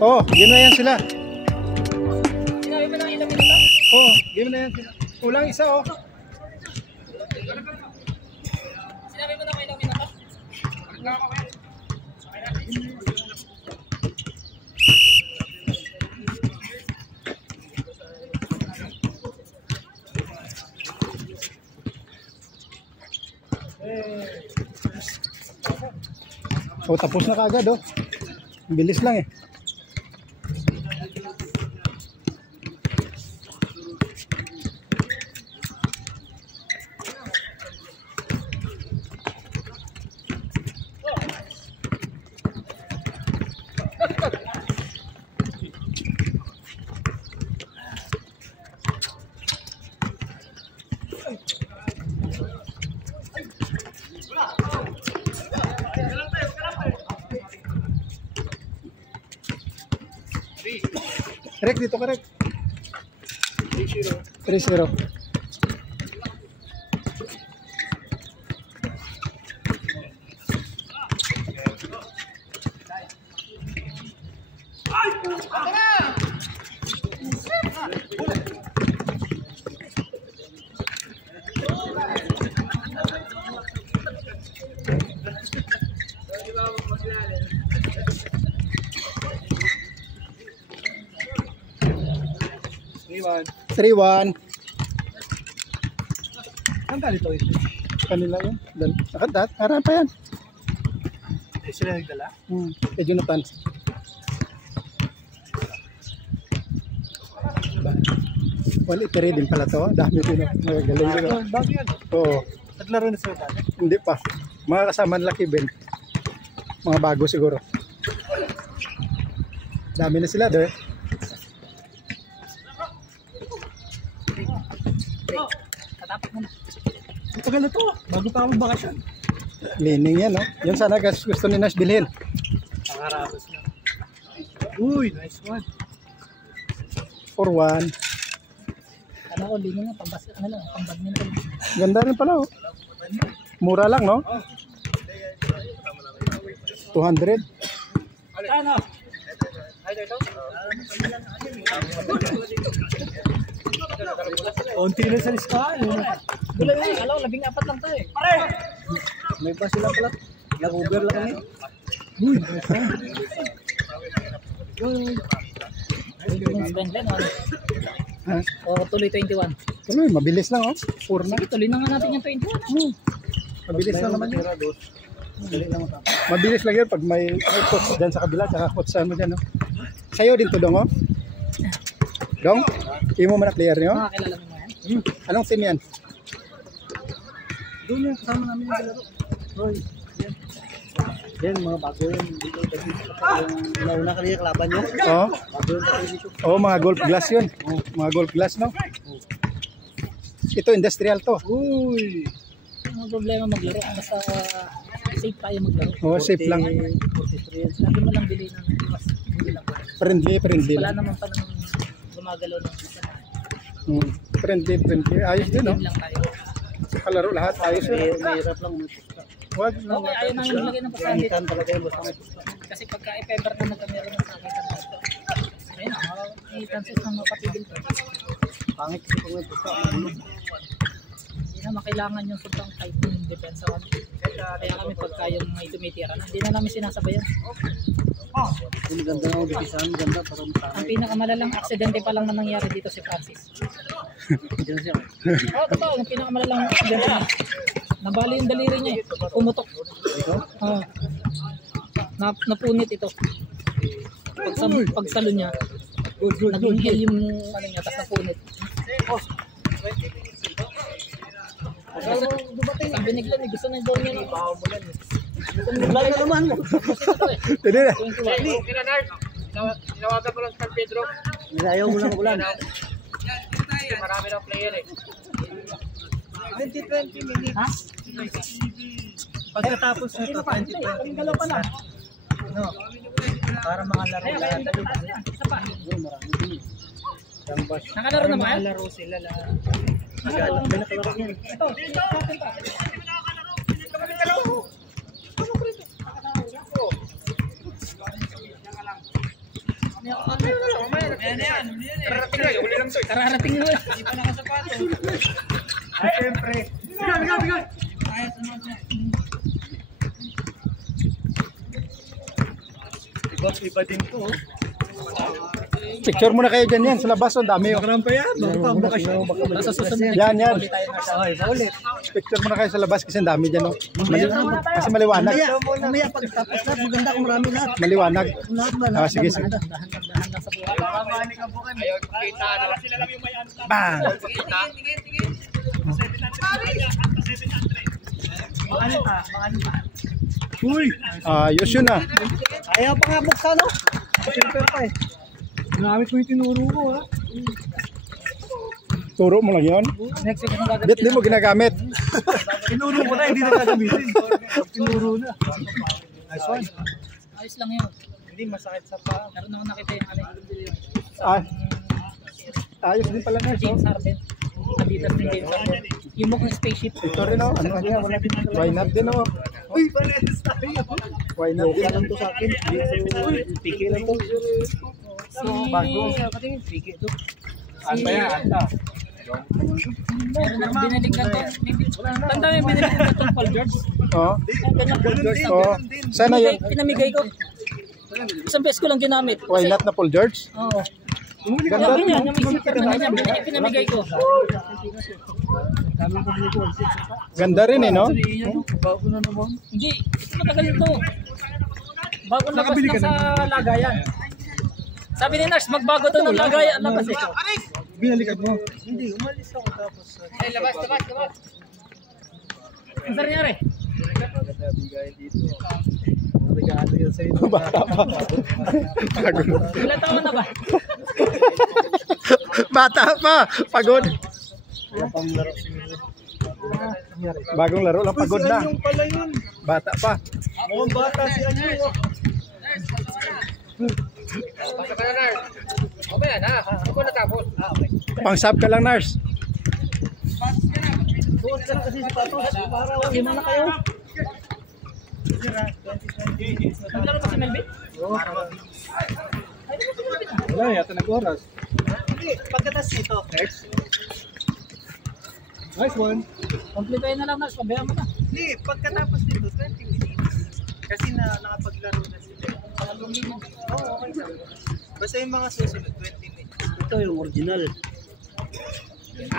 Oh, game na yan sila. Sinabi mo lang ilang minuto? Oh, game na yan sila. Kulang isa oh. Sinabi mo lang ilang minuto? Oh, tapos na kaagad oh. Bilis lang eh. Rek, dito ka Rek. 3-0. Three-one. Ang dali to ito. Kanila yun. Nakadat. Harap pa yan. Sila nagdala? Kay Jonathan. Well, itiri din pala to. Dami din. Magagaling din. Bago yan. Oo. Naglaro na sila dati? Hindi pa. Mga kasama Lucky Ben. Mga bago siguro. Dami na sila doon. Tatapos mo na. Ang tagal na to. Bago pa ako bakasyon. Meaning yan, no? Yan sana gusto ni Nash bilhin. Pangarapos na. Uy, nice one. 4-1. Ano ko, lino nga, pambadminton. Ganda rin pala, oh. Mura lang, no? 200. Ano? Konti na sa listahan. Bulan na, alam ko, 14 lang tayo eh. May pa sila pala. Nag-over lang kami. Uy, nice one. Glenn, ano? Ha? O tuloy 21. Tuloy, mabilis lang, oh. Puro na. Sige, tuloy na nga natin yung 21. Mabilis lang naman yun. Mabilis lang yun pag may coach dyan sa kabila, tsaka coach saan mo dyan, no? Sa'yo din to, Dong, oh. Dong, imo mo na player nyo? Makakilala mo yan? Anong team yan? Doon yung kasama namin yung laro. Hoy, yan. Yan, mga bago yun. Yung nauna kanina kalaban nyo. Oo. Bago yun sa dito. Oh, mga golf glass yun. Mga golf glass, no? Ito, industrial to. Uy! Ang problema maglaro, basta safe tayo maglaro. Oh, safe lang. 43. Lagi mo lang bili ng iwas. Hindi lang. Friendly Wala lang. naman pa nang gumagalaw ng isa. Friendly. Ayos din, no? Game lang tayo. Sa kalaro lahat, ayos yun. Mahirap lang. Wag lang. Okay, ayaw namin maglagay ng pasahit. Kainitan talaga yung basta may pusta. Kasi pagka i-pember naman kami rin ng sakitan dito. Ayun, may chances na mapatigil pa. Pangit kasi kung may pusta. Hindi na makailangan yung sobrang tight ng depensa. Kaya kami pagka yung may tumitira na, hindi na namin sinasabayan. Ang ganda ng bikisan, ganda para Ang masakit. pinakamalalang aksidente pa lang na nangyari dito si Francis. Diyan siya. Oo, totoo. Yung pinakamalalang aksidente niya. Nabali yung daliri niya eh. Pumutok. Oo. Napunit ito. Pagsalo niya, naging hell yung ano niya, tapos napunit. Sabi ni Glenn, gusto na yung ball niya. Wala na naman mo. Hindi na. Tinawagan mo lang sa San Pedro. Ayaw mo lang ulan. Marami ng player eh. 20 minutes. Ha? Pagkatapos nito, 20. Kaming dalaw pa lang. No. Para mga laro Kaya lahat. isa pa. Marami din. Canvas. Nakalaro na ba yan? Laro sila lahat. Nakalaro May nakalaro yan. Ito, natin pa. Kararating mo. Ay, siyempre. Bigay. Iba din to. Picture muna kayo dyan yan. Sa labas, ang dami. Oh. Bakaran pa yan. Nasa susunod. Yan. Ay, paulit. Picture muna kayo sa labas kasi ang dami dyan. Oh. Kasi maliwanag. Mamaya pagtapos na, maganda kung marami na. Maliwanag. Lahat ba? Ah, sige. Dahan-dahan lang sa buhay. Ayaw, kita. Bang! Uy! Ayos yun ah. Ayaw pa nga buksan, no? Silver pa eh. Ginamit ko yung tinuro ko, ha? Turo mo lang yun. Next week, anong Bit, di mo ginagamit. Tinuro ko na, hindi na gagamitin. Tinuro na. Nice one. ayos lang yun. Hindi masakit sa paa. Meron ako nakita yung ano. Ah, ayos din pala na. James Harden. Adidas ni James Harden. Yung mukhang spaceship. Ito rin oh. Ano yan? Why not din oh. Uy, pares tayo. Why not din? Lang to sa akin. Uy, piki lang to. Bago. Piki to. Anta yan, anta. Meron ako binilig na to. Tanda mo yung binilig na to, Paul George. Oh. Ganun din. Oh. Sana yun. Pinamigay ko. Isang beses ko lang ginamit. Why not na Paul George? Oo. Ganda Sabi rin niya, oh. yung isip ko na niya, pinamigay ko. Ganda rin eh no? Bago na naman. Hindi, matagal ito. Bago labas na sa lagayan. Sabi ni Nars, magbago to ng lagayan. Labas eh. Binalikan mo? Hindi, umalis ako tapos. Ay, labas. Ang saan nangyari? Bigay dito. Regalo yun sa inyo. Bata pa. Ilan taon na ba? Bata pa. Pagod. Wala pang laro siguro. Bagong laro lang pagod na. Yung pala yun. Bata pa. Mukhang bata si Anyo. Basta ka na, Nar. Okay na, ha? Ako natapos. Okay. Pang-sub ka lang, Nars. Bukas ka na kasi si Pato. Para lima na kayo. Naglaro pa si Melvin? Wala, yata nag-oras. Hindi, pagkatas nito. Next. Nice one. Complete na lang, Nars. Pabayaan mo na. Hindi, pagkatapos nito, 20 minutes. Kasi nakapaglaro na sila. Oo, okay lang. Basta yung mga susunod, 20 minutes. Ito yung original.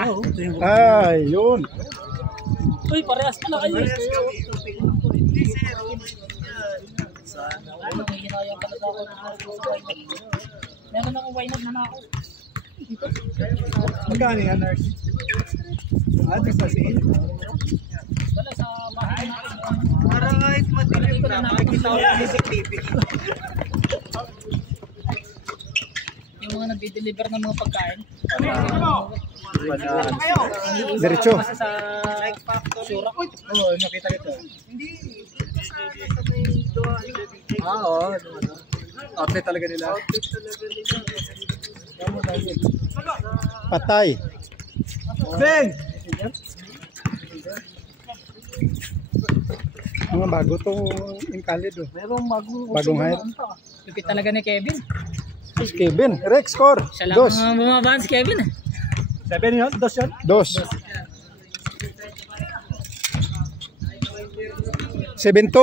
Oo, ito yung Ay, yun. Uy, parehas pala kayo. Parehas kami. Hindi, zero. Sana. Ano, may hinayang pala sa ako. Meron akong why not na ako. Magkano yan, nurse? Ito sa scene? Wala sa bahay na ako. Para kahit madilim na, makikita ko yung CCTV. Yung mga nagdi-deliver ng mga pagkain. Diretso. Kasi sa sura ko. Oo, nakita kita. Hindi. Sa may doha. Oo. Outlet talaga nila. Outlet talaga nila. Patay. Ben! Mga bago to inkalid oh. Merong Bagong hire. Lupit talaga ni Kevin. Si Kevin. Rex score. Siya lang Dos. ang bumabahan si Kevin. 7 yun? 2 yun? Dos. 7-2.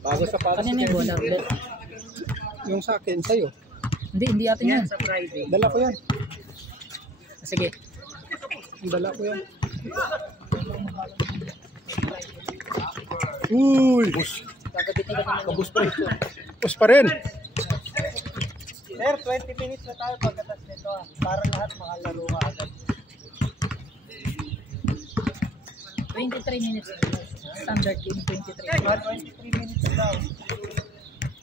Bago sa para Kanina yung bola ulit. Yung sa akin, sa'yo. Hindi atin yan. sa Friday. Dala ko yan. Sige. Dala ko yan. Uy! Gagabitin ka naman. Kabus pa rin. Kabus pa rin. Sir, 20 minutes na tayo pagkatas nito para lahat makalaro ka agad. 23 minutes. Standard game 23. 23 minutes daw.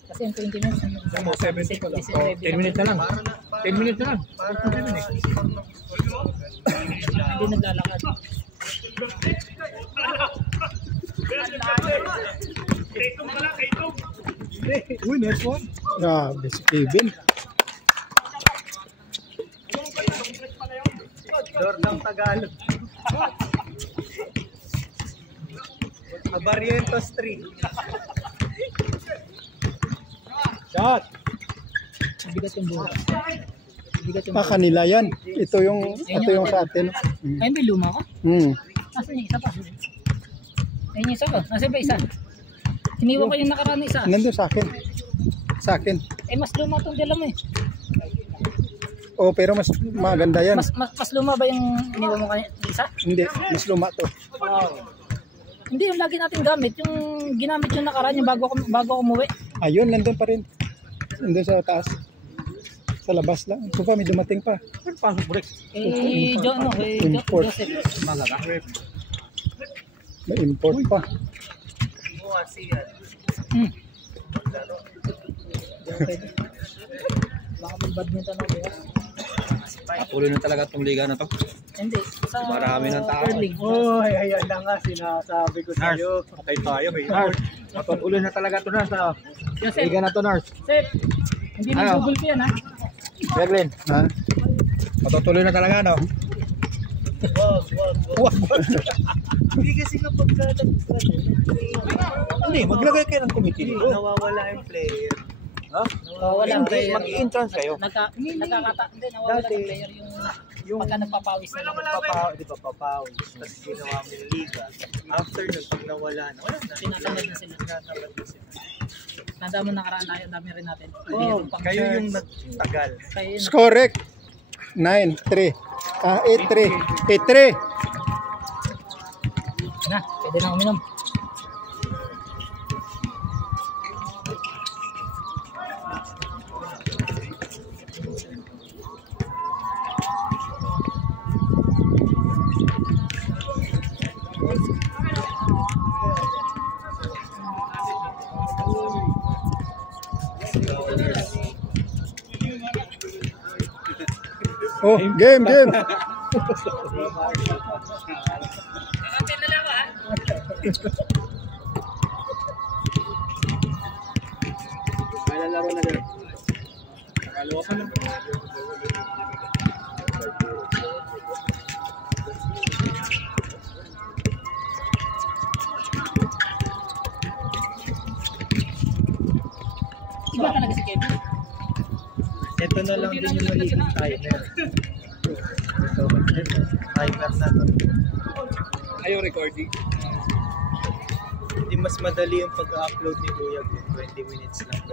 Kasi yung 20 minutes. 70 pa lang. 10 minutes na lang. 10 minutes na lang. Hindi naglalakad. Uy, next one. Grabe si Kevin. Jordan Tagalog. Abarientos 3. Shot! Bigat yung buhay. Bigat yung Kanila yan. Ito yung sa atin. Ay, may luma ko. Nasaan yung isa pa? Ayun yung isa ko. Nasaan ba isa? Iniwan ko yung nakaraan na isa. Nandun sa akin. Sa akin. Eh, mas luma itong dala mo eh. Oh, pero mas maganda yan. Mas luma ba yung iniwan mo kanina isa? Hindi, mas luma to. Hindi, yung lagi natin gamit. Yung ginamit yung nakaraan, yung bago ako umuwi. Ayun, nandun pa rin. Nandun sa taas. Sa labas lang. Ito pa, may dumating pa. Import. Joseph. May import pa. Baka mag-badminton na bukas. Patuloy na talaga itong liga na to. Hindi. Sa Marami ng tao. curling. Oy, ayan na nga sinasabi ko Nars, patay tayo. Nars, patuloy na talaga ito, Nars. Joseph, Liga na to, Nars. Sep, hindi mo Ano? Google ko yan ha. Berlin, Ha? patuloy na talaga, no? Hindi kasi kapag Hindi, maglagay kayo ng committee. nawawala yung player. Ha? Wala ang player. Mag-i-entrance kayo. Hindi, nawawala Dati, ng player yung pagka nagpapawis na lang. Di ba papawis? Tapos ginawa mo yung liga. After nun, pag nawala na, wala na. Tinatamad na sila. Tinatamad na sila. Nanda mo nakaraan tayo, ang dami rin natin. Oh, kayo yung nagtagal. Kayo yun. Score correct. 9-3. 8-3. 8-3. Na, pwede na uminom. Oh, game. Iba talaga si Kevin. Ito na lang din yung magiging timer. So, timer na to. Ayaw recording. Hindi mas madali yung pag-upload ni Kuya kung 20 minutes lang.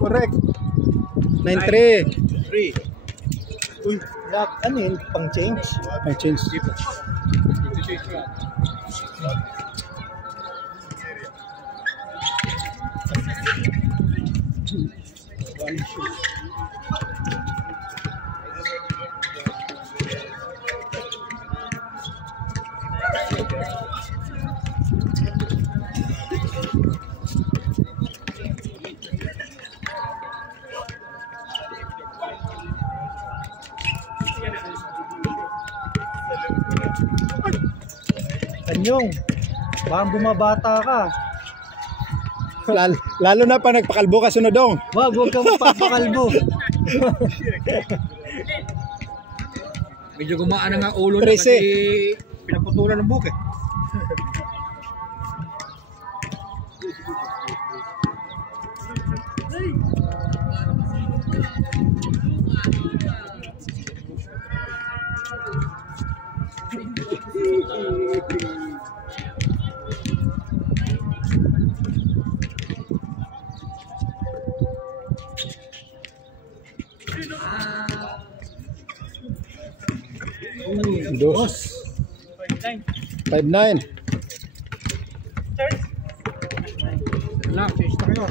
Correct. 9-3. 3. Uy, ano yun? Pang change? May change. Anyong, baka bumabata ka. Lalo na pa nagpakalbo ka sunodong. Wag kang magpapakalbo. Medyo gumaan na nga ulo niya 13. kasi pinaputulan ng buhok eh. Dos. 5-9. Wala, change na kayo.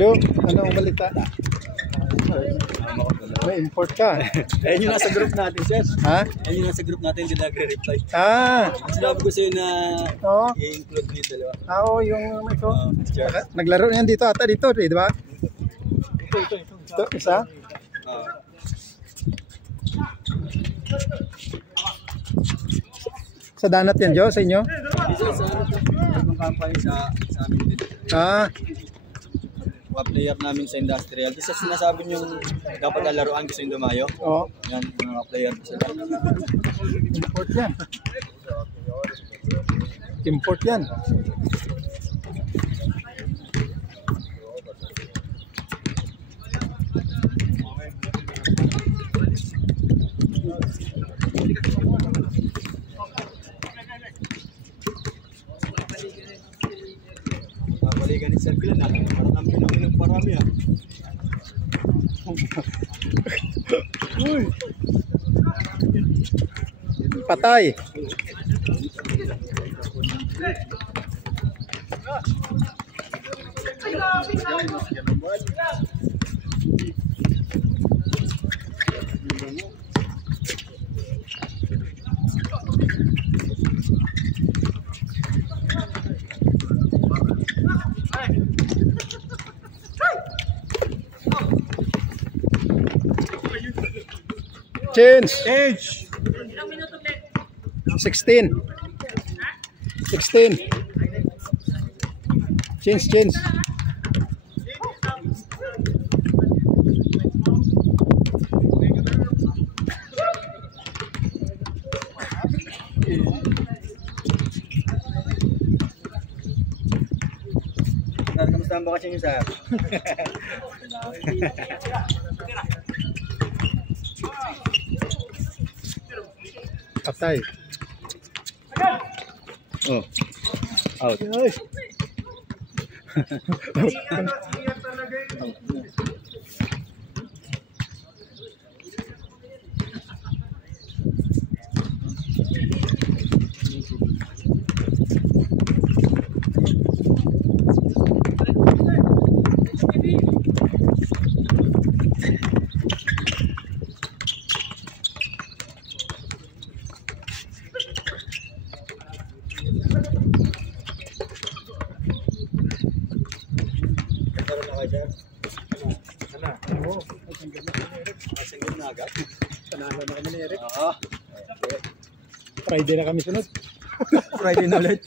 Jo, ano ang balita? May import ka. Ayun yung nasa group natin, sir. Ha? Ayun yung nasa group natin, hindi nagre-reply. Ah, Sinabi ko sa'yo na oo. i-include mo yung dalawa. Oo, yung ito. Sure. Naglaro niyan dito ata dito, di ba? Ito, isa. Sa danat yan, Jo, sa inyo? Isa sa ibang company sa amin din. Ah, Mga player namin sa industrial. Isa sinasabi nyo dapat lalaroan gusto yung dumayo. oo. Yan, mga player ko sila. Import yan. Import yan. Babalikan ni Sir Glenn, parang ang pinang parami ah. Uy. Patay. Change. 16. 16. Change. Kamusta ang bakasyon nyo, Sir? Patay. Oh. Out. Nagkaroon na kayo, Sir? Oo. Masingin na agad? Panalo na kami ni Eric. Oo. Friday na kami sunod. Friday na ulit.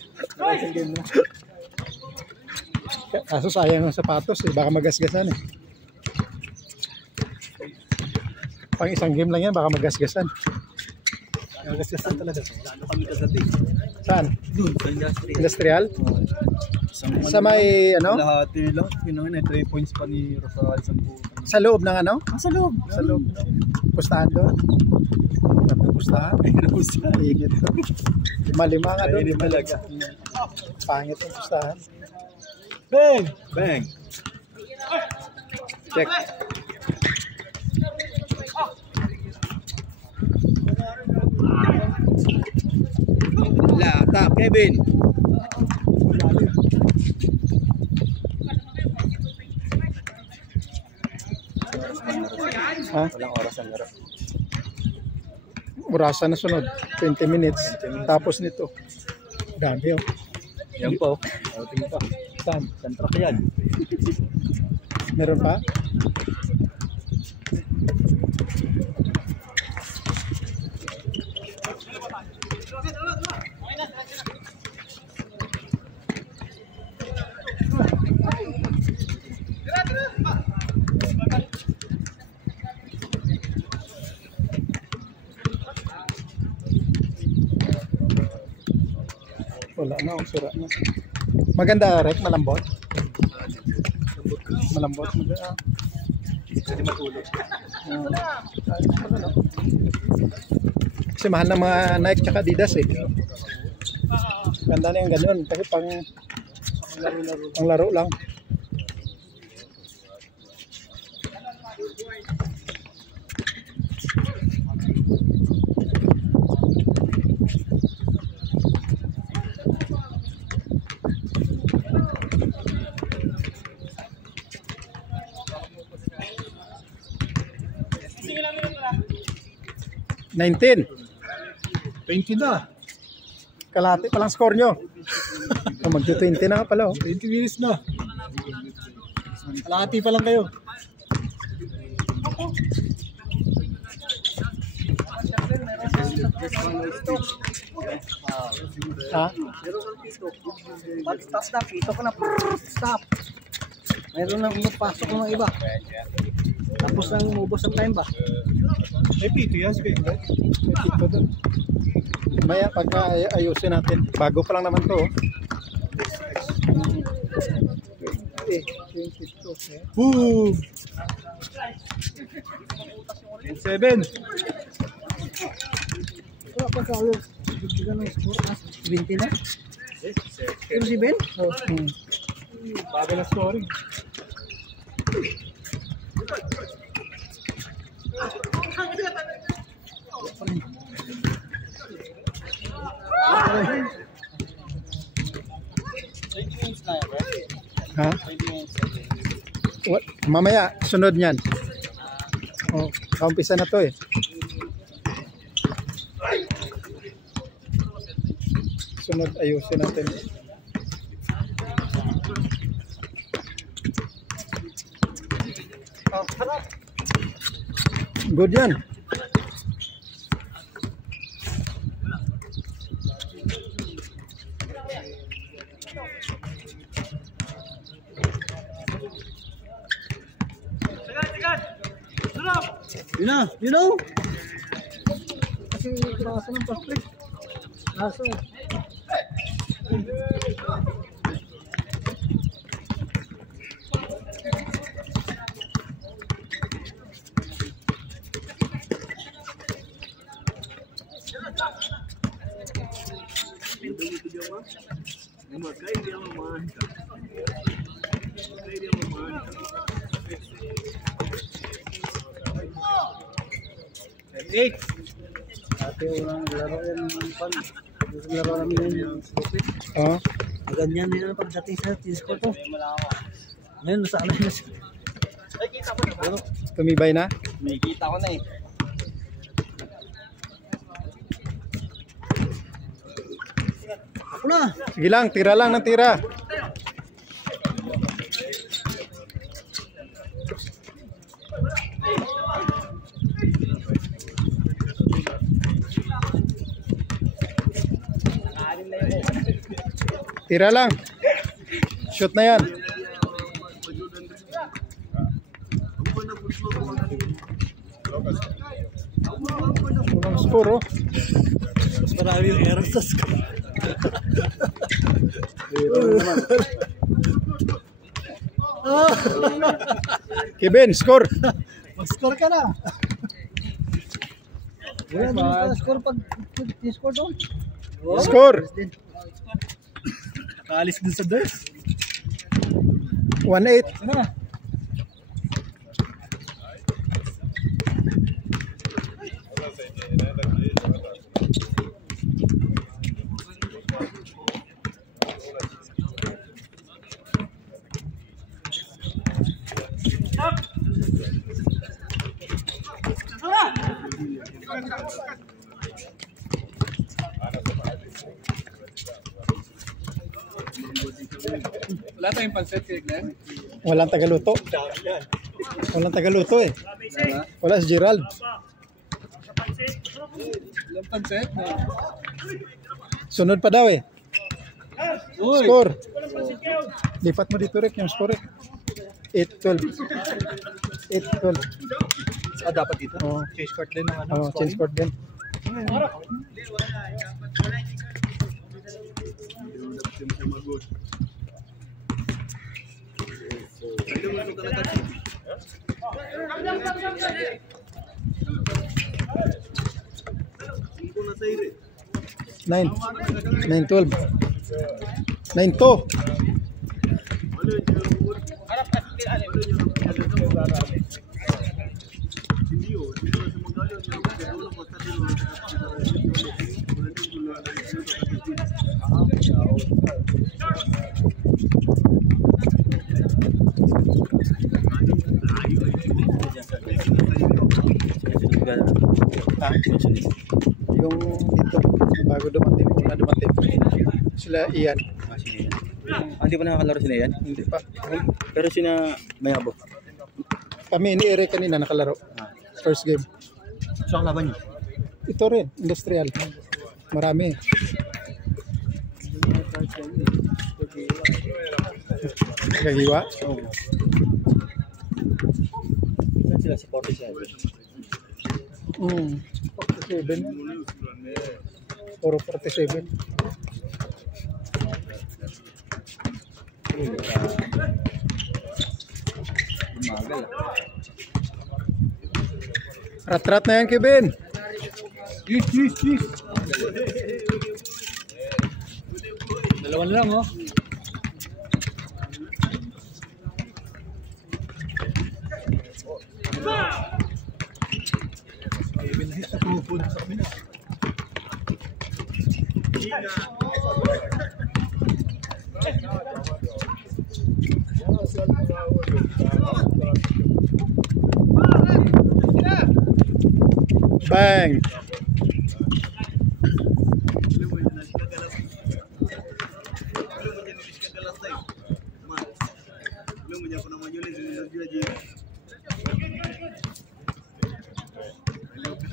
Kaso sayang ang sapatos eh. Baka magasgasan eh. Pang isang game lang yan, baka magasgasan. Magasgasan talaga. Lalo kami kagabi. Saan? Doon, sa industrial. Industrial? Sa may ano? Lahati lang. Pinangin eh, 3 points pa ni Rosal sa Sa loob ng ano? sa loob. Sa loob. Pustahan doon. Pustahan. Higit. Lima nga doon. Mainit talaga. Pangit ang pustahan. Bang! Bang! Check. Tap, Kevin! Ha? Walang oras ang laro. Orasan na sunod. 20 minutes. Tapos nito. Dami oh. Yan po. Outing pa. Saan? Santrak yan. Meron pa? Wala na, sira na. Maganda, Rek, malambot. Malambot. Pwede matulog. Kasi mahal ng mga Nike tsaka Adidas eh. Ganda na yung ganun. Kasi pang laro lang. 19. 20 na. Kalahati pa lang score nyo. Mag-20 na nga pala. 20 minutes na. Kalahati pa lang kayo. Ha? Pag stop, ito ko na. Stop. Meron nang umapasok ng iba. Tapos nang umubos ang time ba? May pito yan, Spain. Ito doon. Maya pagka ayusin natin. Bago pa lang naman to. 22. Boom! 7. Wala pa sa alos. Bigyan ng score. 20 na? Pero si Ben? Bago na scoring. Ha? What? Mamaya, sunod niyan. Oh, kaumpisa na to eh. Sunod, ayusin natin. Good yan. Yun na, you know? Kasi klasa ng plastic. Kaso. Eight. Dati walang laro yan ng pan. Laro namin yung slipit. Oh, Ganyan na yun pagdating sa team score to. Ngayon, nasa alay na siya. tumibay na. May kita ko na eh. Ako na. Sige lang, tira lang ng tira. Tira lang. Shoot na yan. Walang score oh. Mas marami yung error sa score. Kevin, score. Mag-score ka na. Wala naman ka score pag score doon. Score. Nakaalis dun sa dirt. 1-8. Ano na? Wala tayong pansit, Glenn. Walang tagaluto. Walang tagaluto eh. Wala si Gerald. Walang pansit. Sunod pa daw eh. Score. Lipat mo dito Rick yung score eh. 8-12. 8-12. Ah, dapat dito? Oh. Change court din ng ano? Oh, change court din. Nine. 9-12. 9-2. Ha? Yung dito, bago dumating, una dumating. Sila Ian. Hindi pa nakakalaro sila yan? Hindi pa. Pero sina Mayabo. Kami ni Eric kanina nakalaro. First game. So ang laban niyo? Ito rin, industrial. Marami. Kagiwa? Oo. Saan sila sa 47? 47. Puro 47. Umagal. Rat-rat na yan, Kevin. Yes. Dalawan lang, oh. Bang!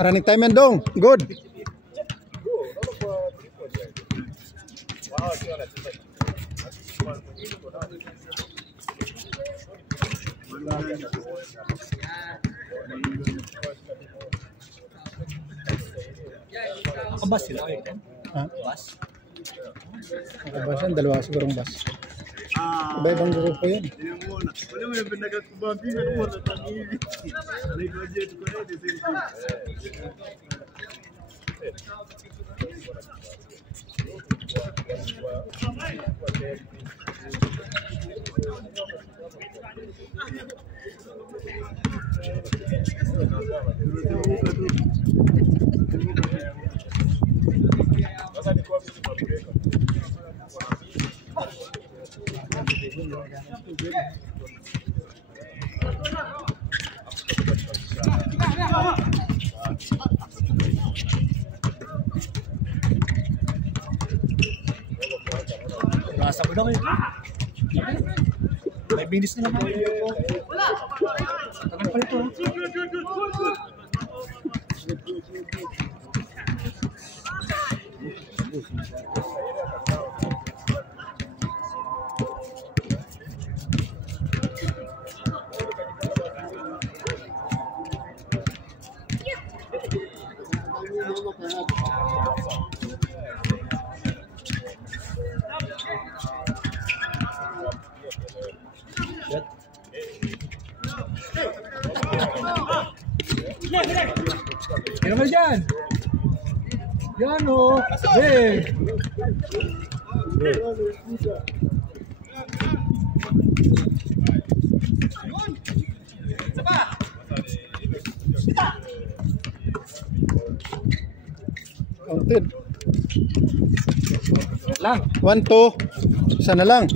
Running time yan dong. Good. Nakabas sila. Ha? Bas? Nakabas yan. Dalawa sigurong bus. Iba-ibang grupo yan. Nasa ko na kayo. 5 minutes na lang. Tagal pa ito. Ano ba dyan? Yan o. Hey! Counted. Lang. 1, 2. Isa na lang.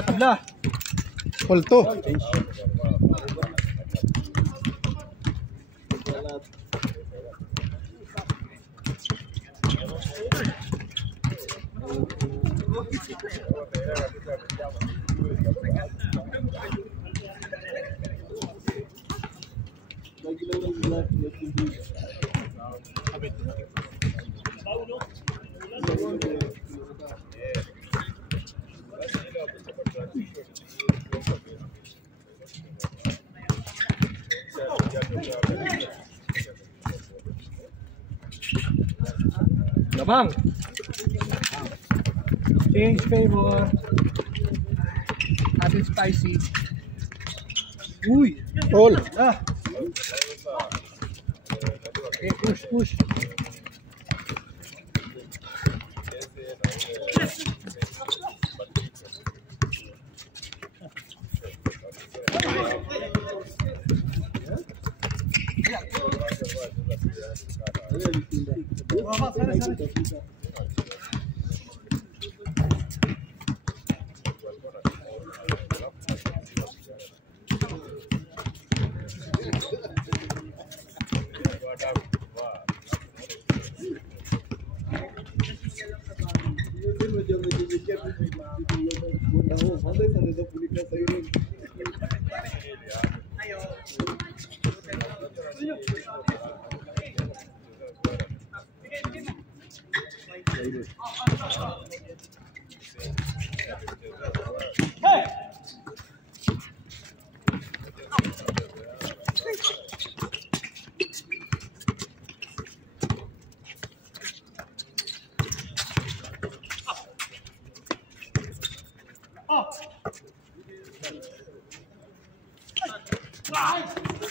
Tabla. Full 2. Labang. Change favor. Add spicy. Uy. All. Ah. Okay, push.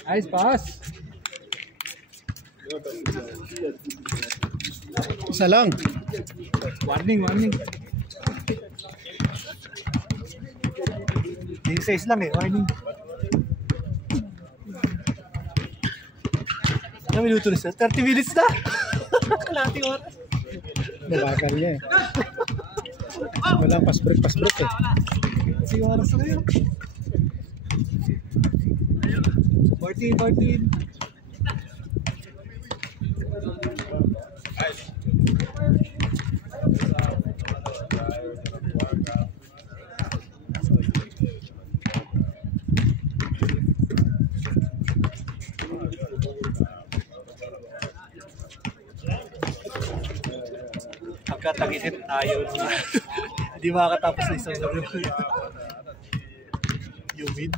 Nice pass. Isa lang. Warning. Yung size lang eh, warning. Ano minuto na siya? 30 minutes na? Kalating oras. Nabagal niya eh. Walang pass break eh. Kasi oras na yun. 14. Pagkatagisip tayo. Hindi makakatapos na isang laro. Humid.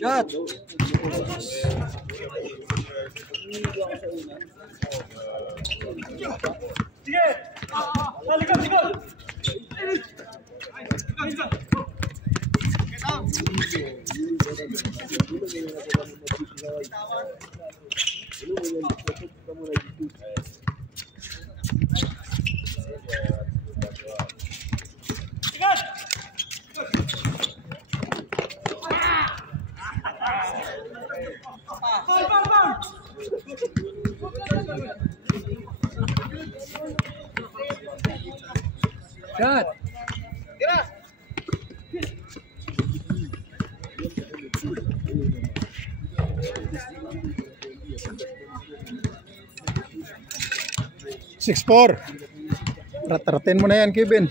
Shot! Shot. Tira! 6-4. Rat-ratin mo na yan, Kevin.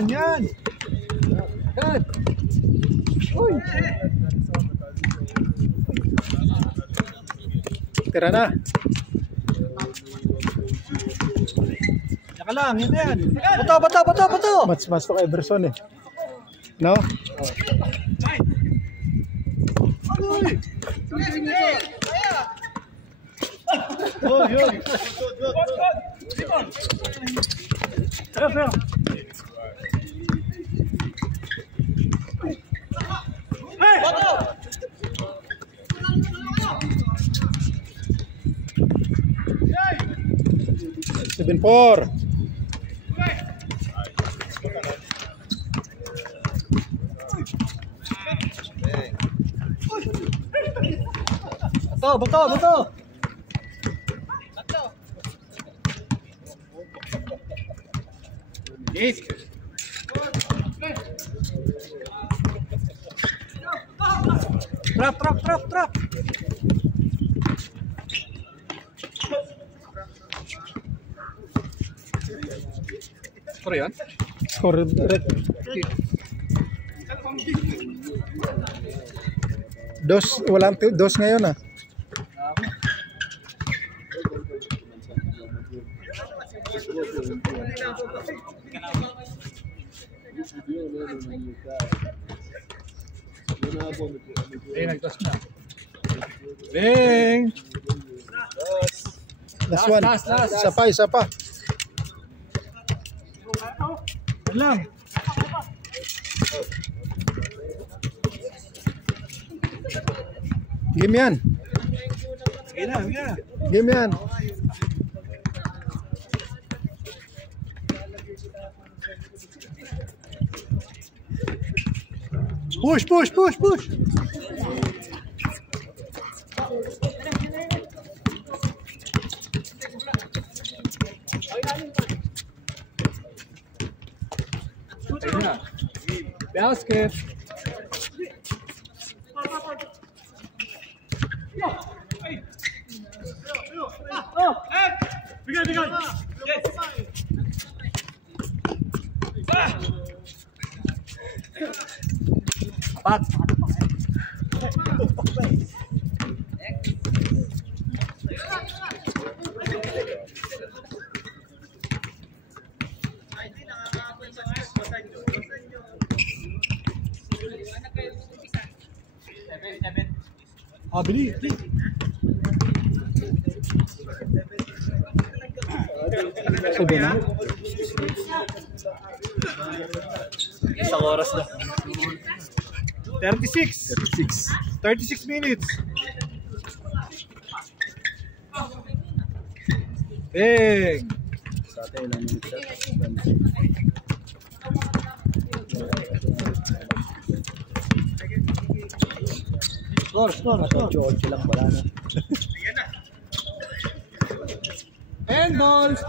Yan! Cut. Uy. Tira na. Saka lang, yan. Bato! Match to kay Everson eh. No? Pero. Seven 4. Bato! Yes. Trap! Score yan? Score red. Walang dos ngayon ah. Nagtos na. Bing! Last one. Isa pa. Yan lang. Game yan. Sige na, sige na. Game yan. Push, push, push, push. Basket. Apat. Bili. Sabi na. Isang oras na. 36. 36 minutes. Bang! Sa atin, ilang minutes na? Score. 8 lang pala na. And balls!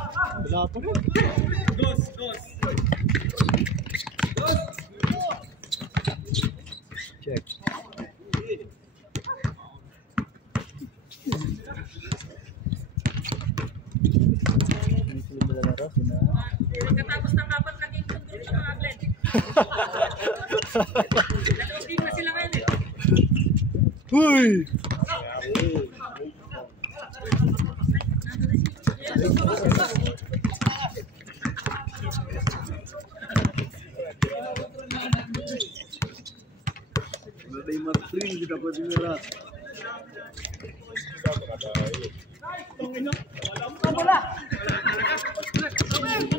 Wala pa rin. Check. Pagkatapos ng apat naging tungkol sa mga Glenn. Dalawang team na sila ngayon eh. Huy!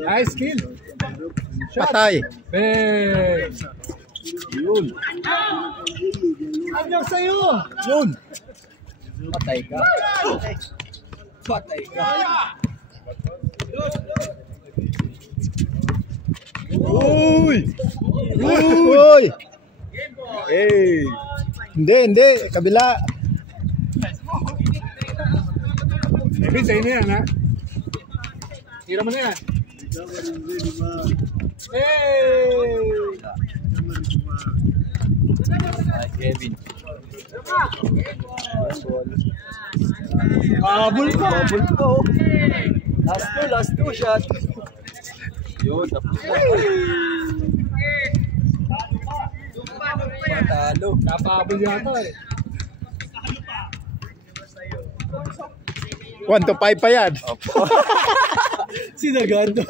Nice kill. Patay. Bang! Yun. Ano sa'yo? Yun. Patay ka. Patay ka. Uy! Uy! Hey! Hindi. Kabila. Ebin, sa'yo na yan, ha? Tira mo na yan. Hey! Kevin. Bubble pa. Last two shot. Yun, tapos na. Matalo. Napabol yata eh. 1 to 5 pa yan. Sinaganda.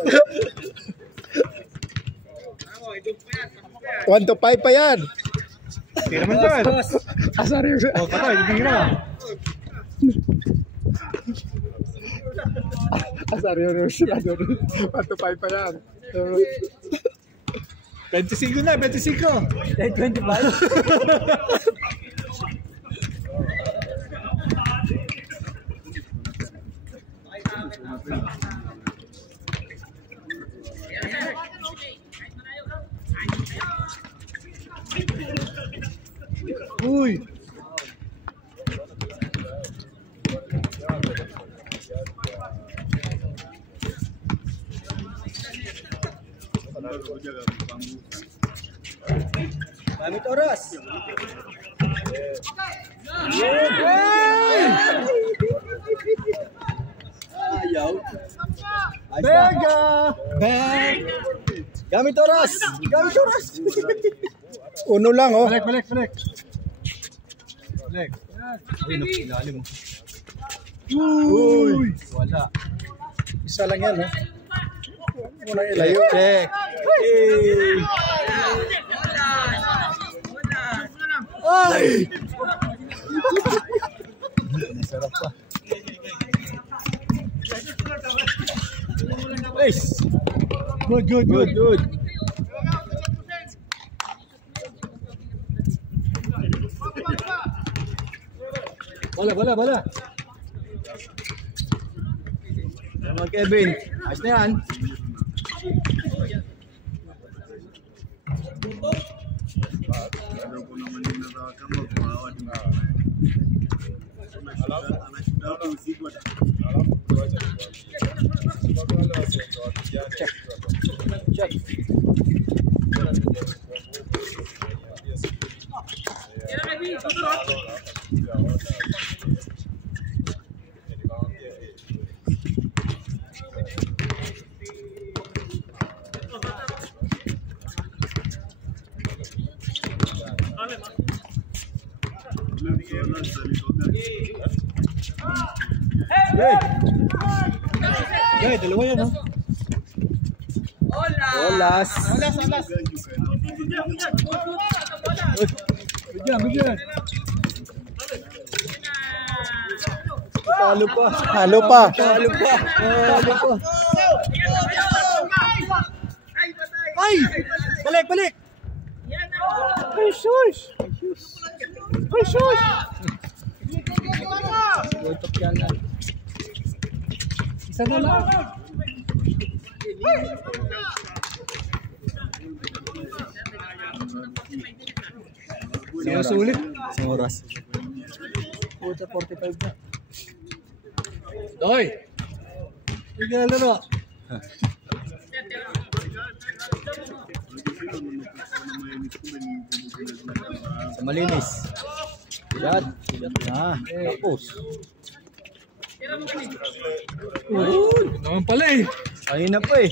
1 to 5 pa yan. Hindi naman dyan. Asaryo. O, patay, bibira. Asaryo sila doon. 1 to 5 pa yan. 25 na, 25. 25? Uy! Gamit oras! Ayaw! Bega! Bag! Gamit oras! Gamit oras! Uno lang, oh. Balik! Ay, nakilalim mo. Uy! Wala. Isa lang yan, oh. Unang ilayo. Check! Hey! Ay! Nasarap pa. Nice! Good. Bola. Naman Kevin. Ayos na yan. Check. Hey, dalawa yan, no? Olas. Good. Halo pa. Ay! Balik! Ay, shush! Isa na lang. Sinusulit. Isang oras. Puta, 45 na. Doy! Hindi na laro. Sa malinis. Sigat na. Tapos. Naman pala eh. Ayun na po eh.